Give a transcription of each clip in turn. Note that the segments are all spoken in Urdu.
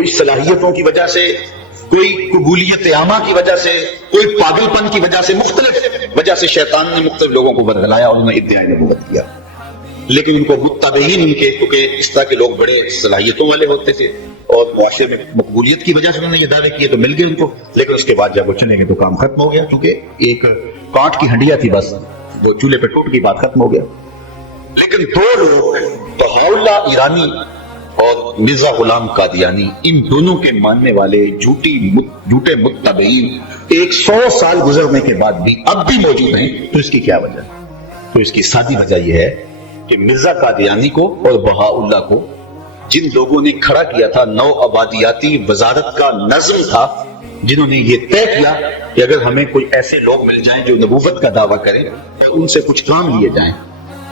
کوئی صلاحیتوں کی وجہ سے، کوئی قبولیت عامہ کی وجہ سے، کوئی پاگل پن کی وجہ سے، مختلف وجہ سے شیطان نے مختلف لوگوں کو برگلایا اور انہوں نے ادعائے نبوت کیا. لیکن ان کو متبعین ان کے، کیونکہ اس طرح کے لوگ بڑے صلاحیتوں والے ہوتے تھے اور معاشرے میں مقبولیت کی وجہ سے انہوں نے یہ دعوے کیے تو مل گئے ان کو. لیکن اس کے بعد جب وہ چلے گئے تو کام ختم ہو گیا، کیونکہ ایک کانٹ کی ہنڈیا تھی، بس جو چولہے پہ ٹوٹ گئی، بات ختم ہو گیا. لیکن دو لوگ، بہاؤاللہ ایرانی اور مرزا غلام قادیانی، ان دونوں کے ماننے والے جھوٹے متبعین 100 سال گزرنے کے بعد بھی اب بھی موجود ہیں. تو اس کی کیا وجہ؟ تو اس کی سادی وجہ یہ ہے کہ مرزا قادیانی کو اور بہاؤاللہ کو جن لوگوں نے کھڑا کیا تھا، نو آبادیاتی وزارت کا نظم تھا، جنہوں نے یہ طے کیا کہ اگر ہمیں کوئی ایسے لوگ مل جائیں جو نبوت کا دعویٰ کریں، ان سے کچھ کام لیے جائیں،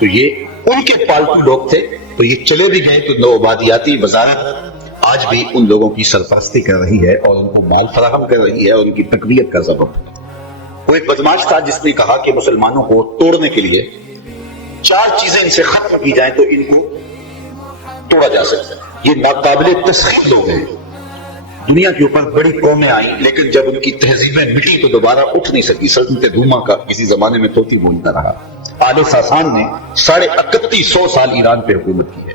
تو یہ ان کے پالتو لوگ تھے. تو یہ چلے بھی گئے تو نو آبادیاتی وزارت آج بھی ان لوگوں کی سرپرستی کر رہی ہے اور ان کو مال فراہم کر رہی ہے اور ان کی تقویت کا سبب. وہ ایک بدماش تھا جس نے کہا کہ مسلمانوں کو توڑنے کے لیے 4 چیزیں ان سے ختم کی جائیں تو ان کو توڑا جا سکتا ہے. یہ ناقابل تسخیر لوگ ہیں. دنیا کے اوپر بڑی قومیں آئیں، لیکن جب ان کی تہذیبیں مٹی تو دوبارہ اٹھ نہیں سکی. سلطنت روما کا کسی زمانے میں طوطی بولتا رہا. آل ساسان نے 3150 سال ایران پہ حکومت کی ہے.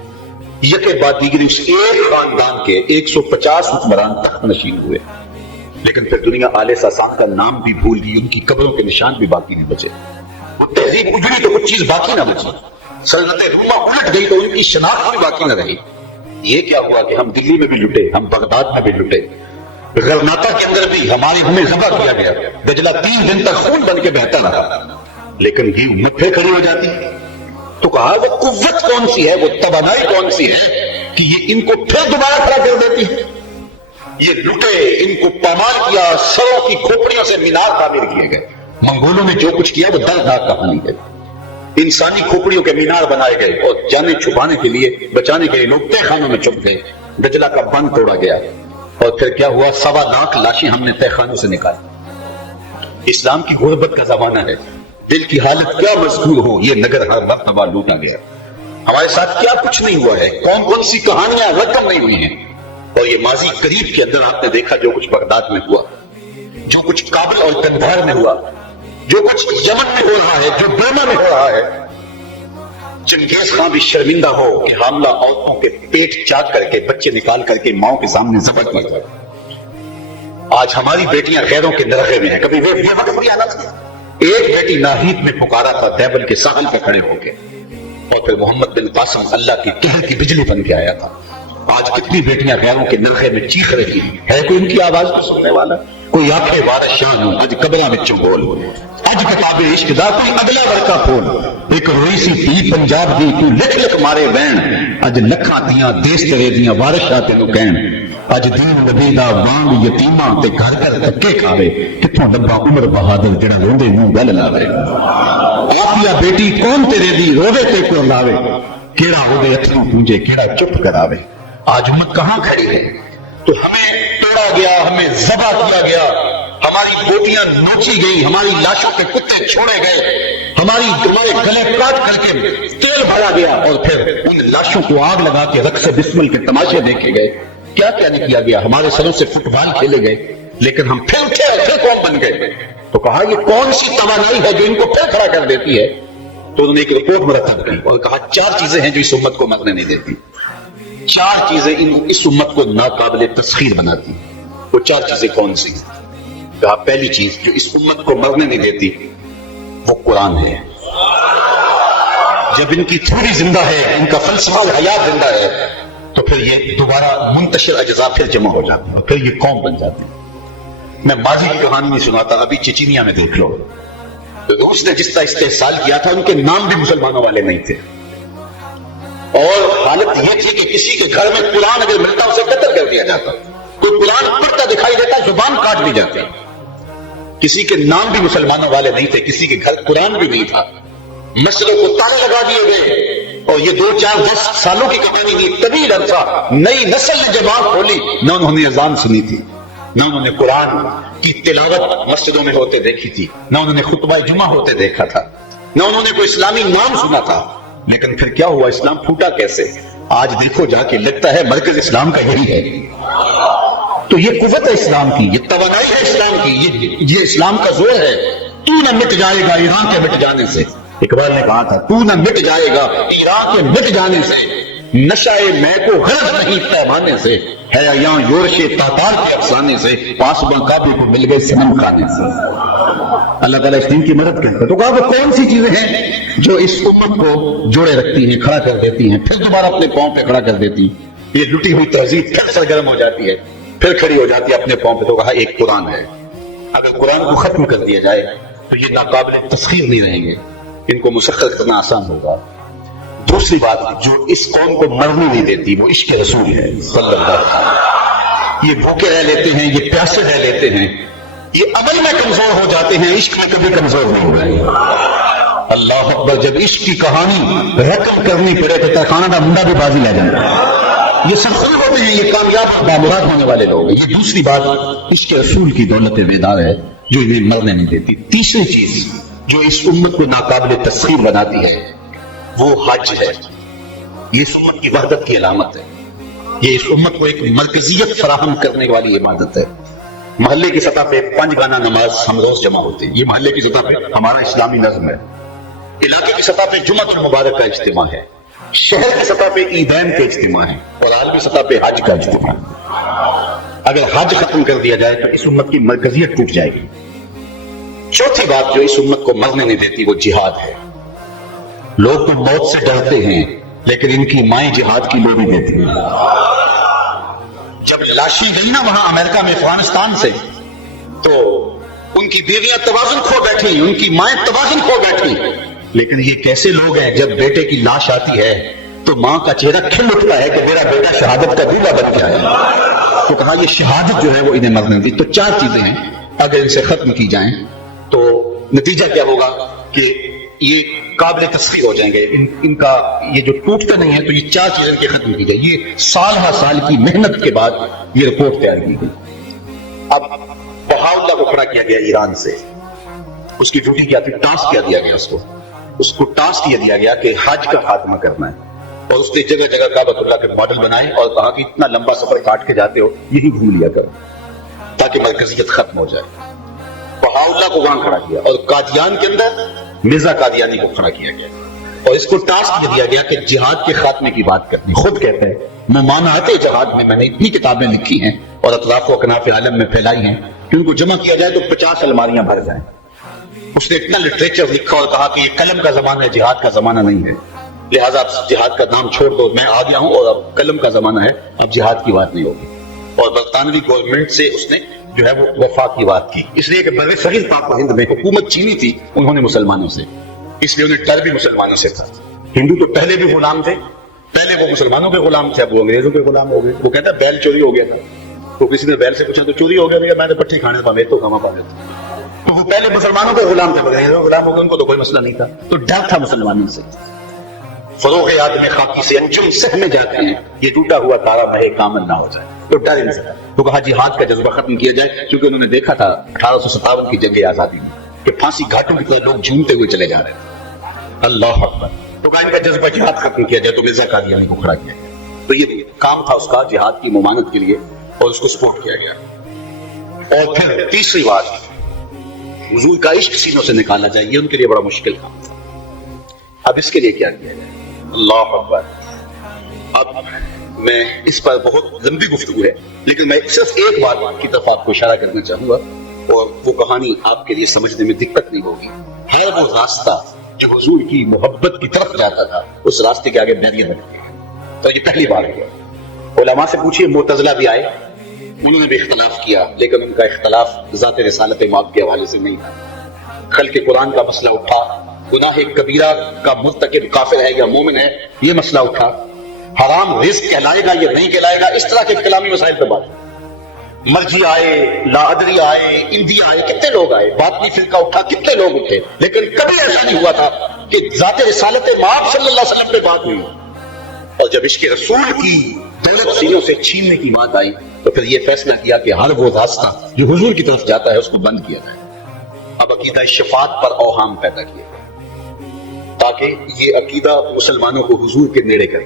یکے بعد دیگری اس ایک خاندان کے 150 حکمران تخت نشین ہوئے. لیکن پھر دنیا آل ساسان کا نام بھی بھول گئی، ان کی قبروں کے نشان بھی باقی نہیں بچے. تہذیب اجڑی تو کچھ چیز باقی نہ بچی. سلطنت روما الٹ گئی تو ان کی شناخت بھی باقی نہ رہی. یہ کیا ہوا کہ ہم دلی میں بھی لٹے، ہم بغداد میں بھی لٹے، غرناطہ کے اندر بھی ہمیں ذبح کیا گیا. دجلہ 3 دن تک خون بن کے بہتا رہا. لیکن یہ امت پھر کھڑی ہو جاتی. تو کہا وہ قوت کون سی ہے، وہ توانائی کون سی ہے کہ یہ ان کو پھر دوبارہ کھڑا کر دیتی ہے. یہ لٹے، ان کو پامال کیا، سروں کی کھوپڑیوں سے مینار تعمیر کیے گئے. منگولوں نے جو کچھ کیا وہ دردناک کہانی ہے. انسانی کھوپڑیوں کے مینار بنائے گئے اور جانیں چھپانے کے لیے، بچانے کے لیے لوگ تہ خانوں میں چھپ گئے. دجلہ کا بند توڑا گیا اور پھر کیا ہوا، 1.25 لاکھ لاشیں ہم نے تہ خانوں سے نکالی. اسلام کی غربت کا زمانہ ہے. دل کی حالت کیا مذکور ہو، یہ نگر ہر مرتبہ لوٹا گیا. ہمارے ساتھ کیا کچھ نہیں ہوا ہے، کون سی کہانیاں رقم نہیں ہوئی ہیں. اور یہ ماضی قریب کے اندر آپ نے دیکھا جو کچھ بغداد میں ہوا، جو کچھ کابل اور قندھار میں ہوا، جو کچھ یمن میں ہو رہا ہے، جو برما میں ہو رہا ہے. چنگیز خان بھی شرمندہ ہو کہ حاملہ عورتوں کے پیٹ چاک کر کے، بچے نکال کر کے ماؤں کے سامنے ذبح کیا جائے. آج ہماری بیٹیاں خیروں کے نرخے میں ہیں. کبھی وہ وقت بھی آنا تھا. ایک بیٹی ناہید میں پکارا تھا دیوبند کے ساحل پہ کھڑے ہو کے، اور پھر محمد بن قاسم اللہ کی قہر کی بجلی بن کے آیا تھا. آج کتنی بیٹیاں غیروں کے نرخے میں چیخ رہی ہیں. ہے کوئی ان کی آواز کو سننے والا؟ کوئی آنکھیں وارث شان ہوں اج قبرہ میں چنگول، اج کتاب عشق دا کوئی اگلا ورکا کھول. ایک روئی سی تھی پنجاب دی تو لکھ لکھ مارے وین، اج لکھاں دیاں دیس ترے دیاں وارثاں تینوں کہن. اج دین نبی دا وانگ یتیماں تے گھر گھر دھکے کھاوے، کتھوں ڈبا عمر بہادر جڑا روندے منہ گل لاوے. آپیا بیٹی کون تیرے دی روے تے کو لاوے، کیڑا ہوے اتھوں پونجے کیڑا چپ کراوے. آج امت کہاں کھڑی ہے؟ تو ہمیں توڑا گیا، ہمیں ذبح کیا گیا، ہماری گوٹیاں نوچی گئی، ہماری لاشوں کے کتے چھوڑے گئے، ہمارے گلے کاٹ کر کے تیل بھرا گیا، اور پھر ان لاشوں کو آگ لگا کے رقص بسمل کے تماشے دیکھے گئے. کیا کیا نہیں کیا گیا. ہمارے سروں سے فٹ بال کھیلے گئے، لیکن ہم پھر اٹھے اور پھر قوم بن گئے. تو کہا یہ کون سی توانائی ہے جو ان کو پھر کھڑا کر دیتی ہے؟ تو انہوں نے ایک رپورٹ مرتب کی اور کہا 4 چیزیں ہیں جو اس امت کو مرنے نہیں دیتی. 4 چیزیں اس امت کو ناقابل تسخیر بناتی. وہ 4 چیزیں کون سی؟ کہا پہلی چیز جو اس امت کو مرنے نہیں دیتی وہ قرآن ہے. جب ان کی تھوڑی زندہ ہے، ان کا فلسفہ حیات زندہ ہے، تو پھر یہ دوبارہ منتشر اجزاء پھر جمع ہو جاتے ہیں، پھر یہ قوم بن جاتی ہے. میں ماضی کی کہانی نہیں سناتا، ابھی چچینیا میں دیکھ لو، روس نے جس طرح استحصال کیا تھا، ان کے نام بھی مسلمانوں والے نہیں تھے. اور حالت یہ تھی کہ کسی کے گھر میں قرآن اگر ملتا اسے قتل کر دیا جاتا. کوئی قرآن پڑھتا دکھائی دیتا زبان کاٹ دی جاتی. کسی کے نام بھی مسلمانوں والے نہیں تھے، کسی کے گھر قرآن بھی نہیں تھا. مسجدوں کو تالے لگا دیے گئے، اور یہ 2-4-10 سالوں کی کہانی نہیں، طویل عرصہ نئی نسل نے جب آنکھ کھولی، نہ انہوں نے اذان سنی تھی، نہ انہوں نے قرآن کی تلاوت مسجدوں میں ہوتے دیکھی تھی، نہ انہوں نے خطبہ جمعہ ہوتے دیکھا تھا، نہ انہوں نے کوئی اسلامی نام سنا تھا. لیکن پھر کیا ہوا؟ اسلام پھوٹا کیسے؟ آج دیکھو جا کے لگتا ہے مرکز اسلام کا یہی ہے. تو یہ قوت ہے اسلام کی, یہ توانائی ہے اسلام کی, یہ اسلام کا زور ہے. تو نہ مٹ جائے گا ایران کے مٹ جانے سے. اقبال نے کہا تھا تو نہ مٹ جائے گا ایران کے مٹ جانے سے, نشائے میں کو غرض نہیں پیمانے سے, ہے یہاں یورش تاتار کے افسانے سے, پاسباں کعبے کو مل گئے صنم خانے سے. اللہ تعالیٰ اس دین کی مدد کرتا ہے. تو کہا وہ کون سی چیزیں ہیں جو اس امت کو جوڑے رکھتی ہیں, کھڑا کر دیتی ہیں, پھر دوبارہ اپنے پاؤں پہ کھڑا کر دیتی ہیں. یہ لٹی ہوئی تہذیب پھر سرگرم ہو جاتی ہے, پھر کھڑی ہو جاتی ہے اپنے پاؤں پہ. تو کہا ایک قرآن ہے, اگر قرآن کو ختم کر دیا جائے تو یہ ناقابل تسخیر نہیں رہیں گے, ان کو مسخر کرنا آسان ہوگا. دوسری بات جو اس قوم کو مرنے نہیں دیتی وہ عشق رسول ہے صلی اللہ علیہ وسلم. یہ بھوکے رہ لیتے ہیں, یہ پیاسے رہ لیتے ہیں, یہ عمل میں کمزور ہو جاتے ہیں, عشق میں کبھی کمزور نہیں ہو گئے. اللہ اکبر. جب عشق کی کہانی رقم کرنی پڑے تو ترخانہ کا منڈا بھی بازی لے جائے. یہ سفر ہوتے ہیں, یہ کامیاب بامراد ہونے والے لوگ ہیں. یہ دوسری بات عشق رسول کی دولت بیدار ہے جو انہیں مرنے نہیں دیتی. تیسری چیز جو اس امت کو ناقابل تسخیر بناتی ہے وہ حج ہے. یہ اس امت کی وحدت کی علامت ہے. یہ اس امت کو ایک مرکزیت فراہم کرنے والی عبادت ہے. محلے کی سطح پہ 5 گانا نماز ہم روز جمع ہوتے ہیں, یہ محلے کی سطح پہ ہمارا اسلامی نظم ہے. علاقے کی سطح پہ جمعۃ المبارک کا اجتماع ہے, شہر کی سطح پہ عیدین کے اجتماع ہے, اور عالمی سطح پہ حج کا اجتماع ہے. اگر حج ختم کر دیا جائے تو اس امت کی مرکزیت ٹوٹ جائے گی. چوتھی بات جو اس امت کو مرنے نہیں دیتی وہ جہاد ہے. لوگ تو موت سے ڈرتے ہیں لیکن ان کی مائیں جہاد کی لو بھی دیتی ہیں. جب لاشیں گئی نا وہاں امریکہ میں افغانستان سے, تو ان کی بیویاں توازن کھو بیٹھی, ان کی مائیں توازن کھو بیٹھی. لیکن یہ کیسے لوگ ہیں جب بیٹے کی لاش آتی ہے تو ماں کا چہرہ کھل اٹھتا ہے کہ میرا بیٹا شہادت کا دولہا بن گیا ہے. تو کہا یہ شہادت جو ہے وہ انہیں مرنے دی. تو 4 چیزیں ہیں, اگر ان سے ختم کی جائیں تو نتیجہ کیا ہوگا کہ یہ قابل تسخیر ہو جائیں گے. ان کا یہ جو ٹوٹتا نہیں ہے تو یہ 4 چیزیں کے ختم کی جائے. یہ سال ہر سال کی محنت کے بعد یہ رپورٹ تیار کی گئی. اب بہاؤلہ کو کھڑا کیا گیا ایران سے, اس کی ڈیوٹی کیا تھی, ٹاسک کیا دیا گیا اس کو ٹاسک کیا دیا گیا کہ حج کا خاتمہ کرنا ہے. اور اس نے جگہ جگہ کعبۃ اللہ کے ماڈل بنائے اور کہا کہ اتنا لمبا سفر کاٹ کے جاتے ہو یہی گھوم لیا کرو تاکہ مرکزیت ختم ہو جائے. بہاؤلہ کو وہاں کھڑا کیا, اور قادیان کے اندر مرزا قادیانی کو کھڑا کیا گیا, اور اس کو ٹاسک دیا گیا کہ جہاد کے خاتمے کی بات کرنی. خود کہتے ہیں ممانعت جہاد میں نے اتنی کتابیں لکھی ہیں اور اطراف و اکناف عالم میں پھیلائی ہیں کہ ان کو جمع کیا جائے تو 50 الماریاں بھر جائیں. اس نے اتنا لٹریچر لکھا اور کہا کہ یہ قلم کا زمانہ ہے, جہاد کا زمانہ نہیں ہے, لہٰذا جہاد کا نام چھوڑ دو, میں آ گیا ہوں اور اب قلم کا زمانہ ہے, اب جہاد کی بات نہیں ہوگی. اور برطانوی گورنمنٹ سے اس نے جو ہے وہ وفا کی بات کی, اس لیے کہ بر صغیر پاک و ہند میں حکومت چینی تھی انہوں نے مسلمانوں سے, اس لیے انہیں ڈر بھی مسلمانوں سے تھا. ہندو تو پہلے بھی غلام تھے, پہلے وہ مسلمانوں کے غلام تھے, اب وہ انگریزوں کے غلام ہو گئے. وہ کہتا ہے بیل چوری ہو گیا تھا, تو کسی نے بیل سے پوچھا تو چوری ہو گیا, میں نے پٹھی کھانے پا تو کما پا لیتا. تو وہ پہلے مسلمانوں کے غلام تھے, انگریزوں کے غلام ہو گئے, ان کو تو کوئی مسئلہ نہیں تھا, تو ڈر تھا مسلمانوں سے. فروغ آدم خاکی سے انجم سہ میں جاتے ہیں, یہ ٹوٹا ہوا تارا مہے کامل نہ ہو جائے, تو ڈر ان سے تھا. تو کہا جہاد کا جذبہ ختم کیا جائے, کیونکہ انہوں نے دیکھا تھا 1857 کی جنگ آزادی میں کہ پھانسی گھاٹوں کی طرح لوگ جھومتے ہوئے چلے جا رہے تھے. اللہ اکبر. تو کہا ان کا جذبہ جہاد ختم کیا جائے, تو مرزا قادیانی کو کھڑا کیا گیا. تو یہ کام تھا اس کا جہاد کی ممانعت کے لیے, اور اس کو سپورٹ کیا گیا. اور پھر تیسری بات, حضور کا عشق سینوں سے نکالا جائے, یہ ان کے لیے بڑا مشکل کام تھا. اب اس کے لیے کیا کیا جائے؟ اللہ اکبر. اب میں اس پر بہت لمبی گفتگو ہے, لیکن میں صرف ایک بات کی طرف آپ کو اشارہ کرنا چاہوں گا, اور وہ کہانی آپ کے لیے سمجھنے میں دقت نہیں ہوگی. ہر وہ راستہ جو حضور کی محبت کی طرف جاتا تھا اس راستے کے آگے بیریئر رکھتے ہیں. تو یہ پہلی بار ہے. علماء سے پوچھیے, معتزلہ بھی آئے, انہوں نے بھی اختلاف کیا, لیکن ان کا اختلاف ذات رسالت مآب کے حوالے سے نہیں تھا. خلق قرآن کا مسئلہ اٹھا, گناہ کبیرہ کا مرتکب کافر ہے یا مومن ہے یہ مسئلہ اٹھا, حرام رزق کہلائے گا یا نہیں کہلائے گا, اس طرح کے کلامی مسائل پر بات. مرجی آئے, لا ادری آئے, اندی آئے, کتنے لوگ آئے, باطنی فرقہ اٹھا, کتنے لوگ اٹھے, لیکن کبھی ایسا نہیں ہوا تھا کہ ذات رسالت مآب صلی اللہ علیہ وسلم پہ بات ہوئی. اور جب عشق رسول کی دولت سینوں سے چھیننے کی بات آئی تو پھر یہ فیصلہ کیا کہ ہر وہ راستہ جو حضور کی طرف جاتا ہے اس کو بند کیا جائے. اب عقیدہ شفاعت پر اوہام پیدا کیے گئے تاکہ یہ عقیدہ مسلمانوں کو حضور کے نیڑے کرے.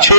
6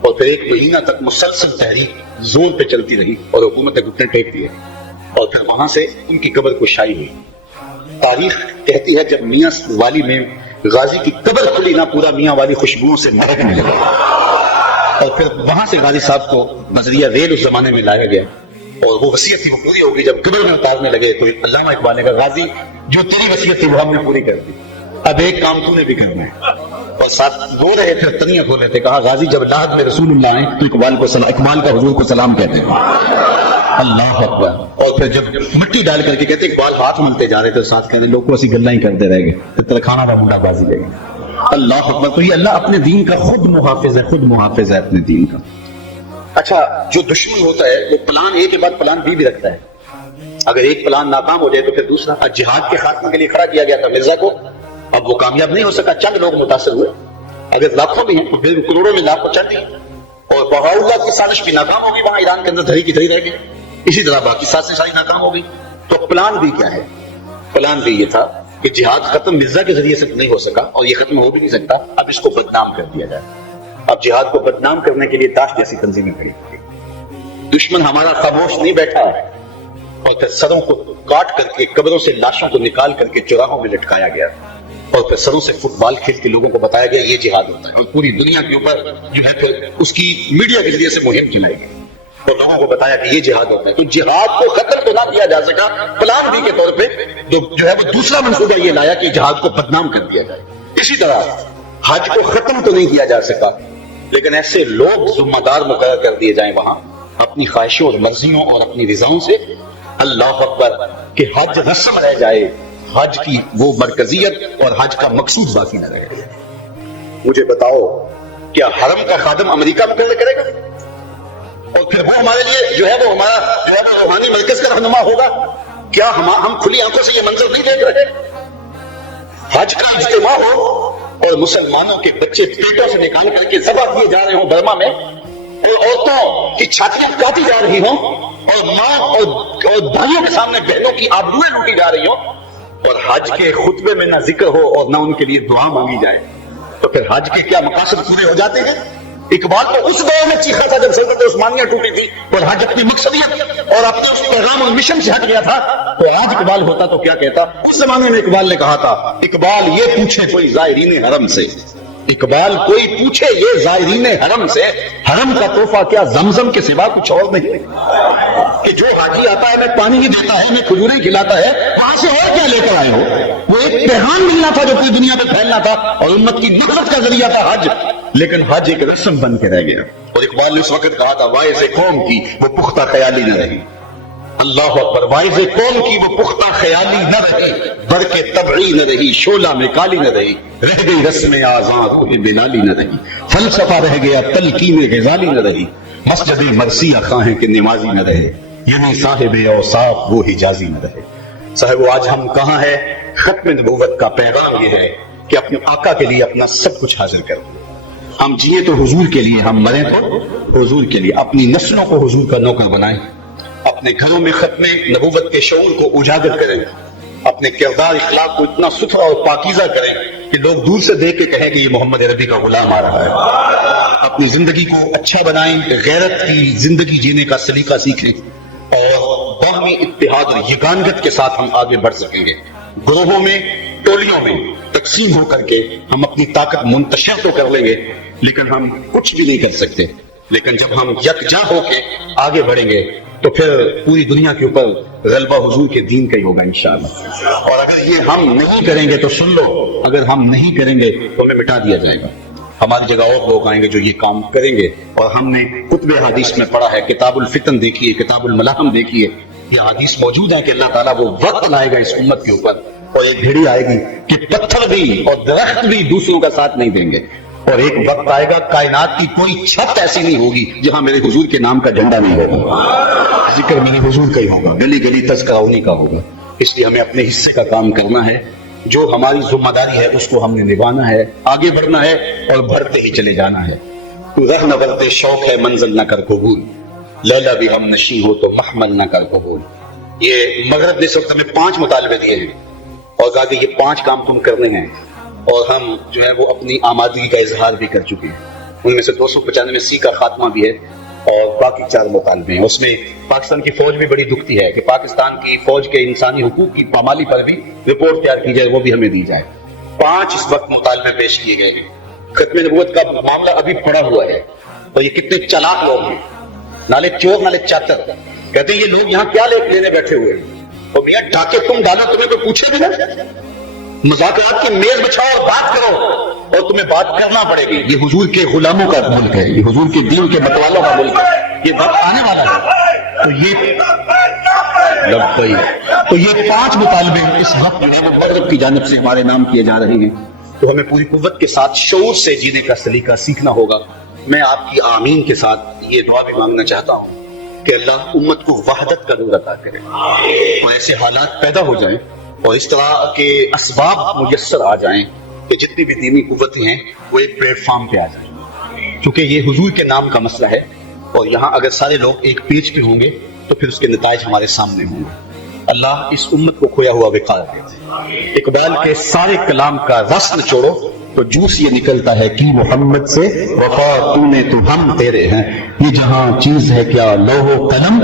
اور پھر 1 مہینہ تک مسلسل تحریک زور پہ چلتی رہی اور حکومت نے گھٹنے ٹیک دیے، اور پھر وہاں سے ان کی قبر کشائی ہوئی۔ تاریخ کہتی ہے جب میاں والی میں غازی کی قبر کھلی نا، پورا میاں والی خوشبوؤں سے مہکنے لگا، اور پھر وہاں سے غازی صاحب کو نظریہ ریل اس زمانے میں لایا گیا، اور وہ وصیت تھی وہ پوری ہوگی۔ جب قبر میں اتارنے لگے تو علامہ اقبال نے کہا غازی جو تیری وصیت تھی وہ ہم نے پوری کر دی، اب ایک کام تو نے بھی کرنا ہے، اور ساتھ رو رہے تھے، تنیہ کھول رہے تھے، کہا غازی جب لاحق میں رسول اللہ آئے تو اقبال کا حضور کو سلام کہتے ہیں، اللہ اکبر۔ اور پھر جب مٹی ڈال کر کے کہتے اقبال ہاتھ ملتے جا رہے تھے، ساتھ کہتے لوگ کو ایسی گلیں ہی کرتے رہ گئے، ترکھانہ کا منڈا بازی لے گئے، اللہ اکبر۔ تو یہ اللہ اپنے دین کا خود محافظ ہے، خود محافظ ہے اپنے دین کا۔ اچھا، جو دشمن ہوتا ہے وہ پلان اے کے بعد پلان بی بھی رکھتا ہے، اگر ایک پلان ناکام ہو جائے تو پھر دوسرا۔ جہاد کے خاتمے کے لیے کھڑا کیا گیا تھا مرزا کو، اب وہ کامیاب نہیں ہو سکا، چند لوگ متاثر ہوئے، اگر لاکھوں بھی ہیں تو پھر کروڑوں میں لاکھوں چند ہی، اور بغاؤ اللہ کی سازش بھی ناکام ہوگی، وہاں ایران کے اندر دھری کی دھری رہ گئی، اسی طرح باقی سازشیں ساری ناکام ہو گئی۔ تو پلان بھی کیا ہے؟ پلان بھی یہ تھا کہ جہاد ختم مرزا کے ذریعے سے نہیں ہو سکا، اور یہ ختم ہو بھی نہیں سکتا، اب اس کو بدنام کر دیا جائے۔ اب جہاد کو بدنام کرنے کے لیے داعش جیسی تنظیمیں کھڑی ہوئی۔ دشمن ہمارا خاموش نہیں بیٹھا، اور پھر سروں کو کاٹ کر کے قبروں سے لاشوں کو نکال کر کے چوراہوں میں لٹکایا گیا، اور پھر سروں سے فٹ بال کھیل کے لوگوں کو بتایا گیا یہ جہاد ہوتا ہے، اور پوری دنیا کے اوپر جو ہے پھر اس کی میڈیا کے ذریعے سے مہم چلائی گئی، اور لوگوں کو بتایا کہ یہ جہاد ہوتا ہے۔ تو جہاد کو ختم تو نہ کیا جا سکا، پلان بی کے طور پہ جو ہے وہ دوسرا منصوبہ یہ لایا کہ جہاد کو بدنام کر دیا جائے۔ اسی طرح حج کو ختم تو نہیں کیا جا سکا، لیکن ایسے لوگ ذمہ دار مقرر کر دیے جائیں وہاں اپنی خواہشوں اور مرضیوں اور اپنی رضاؤں سے، اللہ اکبر، کہ حج رسم رہ جائے، حج کی وہ مرکزیت اور حج کا مقصود باقی نہ رہے۔ مجھے بتاؤ کیا حرم کا خادم امریکہ مقرر کرے گا؟ اور پھر وہ ہمارے لیے جو ہے وہ ہمارا روحانی مرکز کا رہنما ہوگا؟ کیا ہم کھلی آنکھوں سے یہ منظر نہیں دیکھ رہے؟ حج کا اجتماع ہو اور مسلمانوں کے بچے پیٹوں سے نکال کر کے ذبح کیے جا رہے ہوں برما میں، اور عورتوں کی چھاتیاں کاٹی جا رہی ہوں، اور ماں اور بھائیوں کے سامنے بہنوں کی آبروئیں لوٹی جا رہی ہوں، اور حج کے خطبے میں نہ ذکر ہو اور نہ ان کے لیے دعا مانگی جائے، تو پھر حج کے کیا مقاصد پورے ہو جاتے ہیں؟ اقبال تو اس دور میں چیخا تھا جب سلطنت عثمانیہ ٹوٹی تھی اور حج اپنی مقصدیت اور اپنے اس پیغام اور مشن سے ہٹ گیا تھا، تو آج اقبال ہوتا تو کیا کہتا؟ اس زمانے میں اقبال نے کہا تھا، اقبال یہ پوچھے کوئی زائرین حرم سے، اقبال کوئی پوچھے یہ زائرین حرم سے، حرم کا تحفہ کیا زمزم کے سوا کچھ اور نہیں؟ کہ جو حاجی آتا ہے میں پانی ہی دیتا ہے، میں کھجوریں کھلاتا ہے، وہاں سے اور کیا لے کر آئے ہو؟ وہ ایک پیغام ملنا تھا جو پوری دنیا میں پھیلنا تھا، اور امت کی نفرت کا ذریعہ تھا حج، لیکن حج ایک رسم بن کے رہ گیا۔ اور اقبال نے اس وقت کہا تھا واعظ قوم کی وہ پختہ خیالی نہ رہی، اللہ اکبر، واعظ قوم کی وہ پختہ خیالی نہ رہی، برق طبعی نہ رہی، شعلہ میں کالی نہ رہی، رہ گئی رسم آزاں روح بلالی نہ رہی، فلسفہ رہ گیا تلقین غزالی نہ رہی، مسجد مرثیہ خواہیں کہ نمازی نہ رہے، یعنی صاحب اوصاف وہ حجازی نہ رہے۔ صاحب آج ہم کہاں ہے؟ ختم نبوت کا پیغام یہ ہے کہ اپنے آقا کے لیے اپنا سب کچھ حاضر کر دیں، ہم جیے تو حضور کے لیے، ہم مریں تو حضور کے لیے، اپنی نسلوں کو حضور کا نوکر بنائیں، اپنے گھروں میں ختم نبوت کے شعور کو اجاگر کریں، اپنے کردار اخلاق کو اتنا ستھرا اور پاکیزہ کریں کہ لوگ دور سے دیکھ کے کہیں کہ یہ محمد عربی کا غلام آ رہا ہے، اپنی زندگی کو اچھا بنائیں، غیرت کی زندگی جینے کا سلیقہ سیکھیں، اور باہمی اتحاد اور یگانگت کے ساتھ ہم آگے بڑھ سکیں گے۔ گروہوں میں، ٹولیوں میں تقسیم ہو کر کے ہم اپنی طاقت منتشر تو کر لیں گے، لیکن ہم کچھ بھی نہیں کر سکتے، لیکن جب ہم یکجا ہو کے آگے بڑھیں گے تو پھر پوری دنیا کے اوپر غلبہ حضور کے دین کا ہی ہوگا انشاءاللہ۔ اور اگر یہ ہم نہیں کریں گے تو سن لو، اگر ہم نہیں کریں گے تو ہمیں مٹا دیا جائے گا، ہماری جگہ اور لوگ آئیں گے جو یہ کام کریں گے۔ اور ہم نے کتب حدیث میں پڑھا ہے، کتاب الفتن دیکھیے، کتاب الملاحم دیکھیے، یہ حدیث موجود ہے کہ اللہ تعالیٰ وہ وقت لائے گا اس امت کے اوپر، اور ایک گھڑی آئے گی کہ پتھر بھی اور درخت بھی دوسروں کا ساتھ نہیں دیں گے، اور ایک وقت آئے گا کائنات کی کوئی چھت ایسی نہیں ہوگی جہاں میرے حضور کے نام کا جھنڈا نہیں ہوگا، ذکر میرے حضور کا ہی ہوگا، گلی گلی تذکرہ انہی کا ہوگا۔ اس لیے ہمیں اپنے حصے کا کام کرنا ہے، جو ہماری ذمہ داری ہے اس کو ہم نے نبھانا ہے، آگے بڑھنا ہے اور بڑھتے ہی چلے جانا ہے۔ رہ نہ برتے شوق ہے منزل نہ کر قبول، لیلا بھی ہم نشیں ہو تو محمل نہ کر قبول۔ یہ مغرب نے اس وقت ہمیں 5 مطالبے دیے ہیں، اور کہا کہ یہ 5 کام تم کرنے ہیں، اور ہم جو ہے وہ اپنی آمادگی کا اظہار بھی کر چکے ہیں۔ ان میں سے 295 کا خاتمہ بھی ہے اور باقی 4 مطالبے ہیں. اس میں پاکستان کی فوج بھی بڑی دکھتی ہے کہ پاکستان کی فوج کے انسانی حقوق کی پامالی پر بھی رپورٹ تیار کی جائے، وہ بھی ہمیں دی جائے. 5 اس وقت مطالبے پیش کیے گئے ہیں. ختم نبوت کا معاملہ ابھی پڑا ہوا ہے اور یہ کتنے چلاک لوگ ہیں، نالے چور نالے چاتر. کہتے ہیں یہ لوگ یہاں کیا لینے بیٹھے ہوئے ہیں؟ اور میاں ٹاکے تم ڈالو، تمہیں کوئی پوچھے بھی نہ. مذاکرات کی میز بچھاؤ اور بات کرو، اور تمہیں بات کرنا پڑے گی. یہ حضور کے غلاموں کا ملک ہے، یہ حضور کے دین کے متوالوں کا ملک ہے. یہ وقت آنے والا ہے. تو یہ 5 مطالبے اس وقت مغرب کی جانب سے ہمارے نام کیے جا رہے ہیں. تو ہمیں پوری قوت کے ساتھ شعور سے جینے کا سلیقہ سیکھنا ہوگا. میں آپ کی آمین کے ساتھ یہ دعا بھی مانگنا چاہتا ہوں کہ اللہ امت کو وحدت کا نور عطا کرے اور ایسے حالات پیدا ہو جائیں اور اس طرح کے اسباب میسر آ جائیں کہ جتنی بھی دینی قوتیں ہیں وہ ایک پلیٹ فارم پہ آ جائیں. کیونکہ یہ حضور کے نام کا مسئلہ ہے اور یہاں اگر سارے لوگ ایک پیج پہ ہوں گے تو پھر اس کے نتائج ہمارے سامنے ہوں گے. اللہ اس امت کو کھویا ہوا وقار دے. اقبال کے سارے کلام کا رس نچوڑو تو جوس یہ نکلتا ہے کہ محمد سے وفا تو نے تو ہم تیرے ہیں. یہ جہاں چیز ہے کیا لوح و قلم.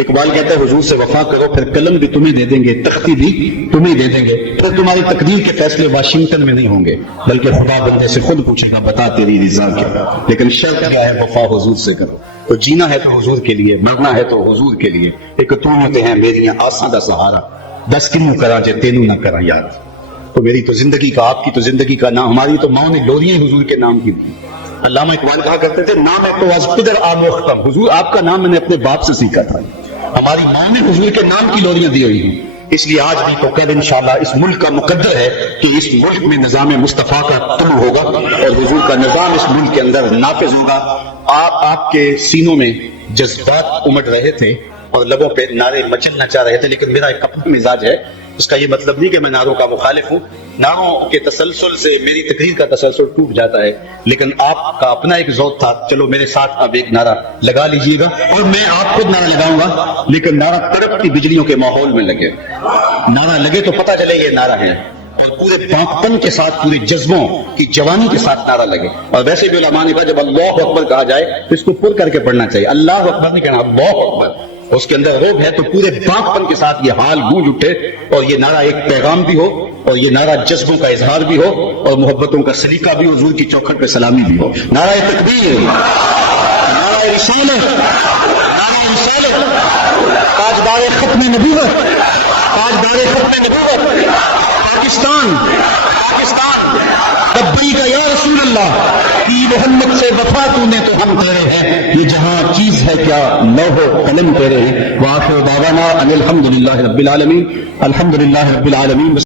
اقبال کہتا ہے حضور سے وفا کرو پھر قلم بھی تمہیں دے دیں گے، تختی بھی تمہیں دے دیں گے. پھر تمہاری تقدیر کے فیصلے واشنگٹن میں نہیں ہوں گے بلکہ خدا بندے سے خود پوچھے گا بتا تیری رضا کیا. لیکن شرط کیا ہے؟ وفا حضور سے کرو. تو جینا ہے تو حضور کے لیے، مرنا ہے تو حضور کے لیے. ایک تو ہوتے ہیں میری آساں دا سہارا، 10 کنوں کرا جے تینوں نہ کرا یار. تو میری تو زندگی کا، آپ کی تو زندگی کا نام، ہماری تو ماں نے لوریاں حضور کے نام کی دی. علامہ اقبال کہا کرتے تھے نام ہے تو از پدر آموختم. حضور آپ کا نام میں نے اپنے باپ سے سیکھا تھا. ہماری ماں نے حضور کے نام کی لوریاں دی ہوئی ہیں. اس لیے آج بھی تو کل انشاءاللہ اس ملک کا مقدر ہے کہ اس ملک میں نظام مصطفیٰ کا طلوع ہوگا اور حضور کا نظام اس ملک کے اندر نافذ ہوگا. آپ کے سینوں میں جذبات امٹ رہے تھے اور لبوں پہ نعرے مچلنا چاہ رہے تھے، لیکن میرا ایک اپنا مزاج ہے. اس کا یہ مطلب نہیں کہ میں نعروں کا مخالف ہوں. نعروں کے تسلسل سے میری تقریر کا تسلسل ٹوٹ جاتا ہے، لیکن آپ کا اپنا ایک ذوق تھا. چلو میرے ساتھ اب ایک نعرہ لگا لیجئے گا اور میں آپ خود نعرہ لگاؤں گا، لیکن نعرہ تڑپتی بجلیوں کے ماحول میں لگے. نعرہ لگے تو پتہ چلے یہ نعرہ ہے اور پورے پاکپن کے ساتھ، پورے جذبوں کی جوانی کے ساتھ نعرہ لگے. اور ویسے بھی علماء نے کہا جب اللہ اکبر کہا جائے تو اس کو پر کر کے پڑھنا چاہیے. اللہ اکبر نہیں کہنا، اللہ اکبر. اس کے اندر روب ہے تو پورے پاکپن کے ساتھ یہ حال گونج اٹھے اور یہ نعرہ ایک پیغام بھی ہو اور یہ نعرہ جذبوں کا اظہار بھی ہو اور محبتوں کا سلیقہ بھی، حضور کی چوکھٹ پہ سلامی بھی ہو. نعرہ تکبیر، نعرہ رسالت، نعرہ رسالت. تاجدار ختم نبوت، تاجدار ختم نبوت. پاکستان، پاکستان لبیک یا رسول اللہ کی محمد سے وفا تو نے تو ہم تیرے ہیں. یہ جہاں چیز ہے کیا لوح و قلم تیرے ہیں. وآخر دعوانا ان الحمدللہ رب العالمین. الحمدللہ رب العالمین.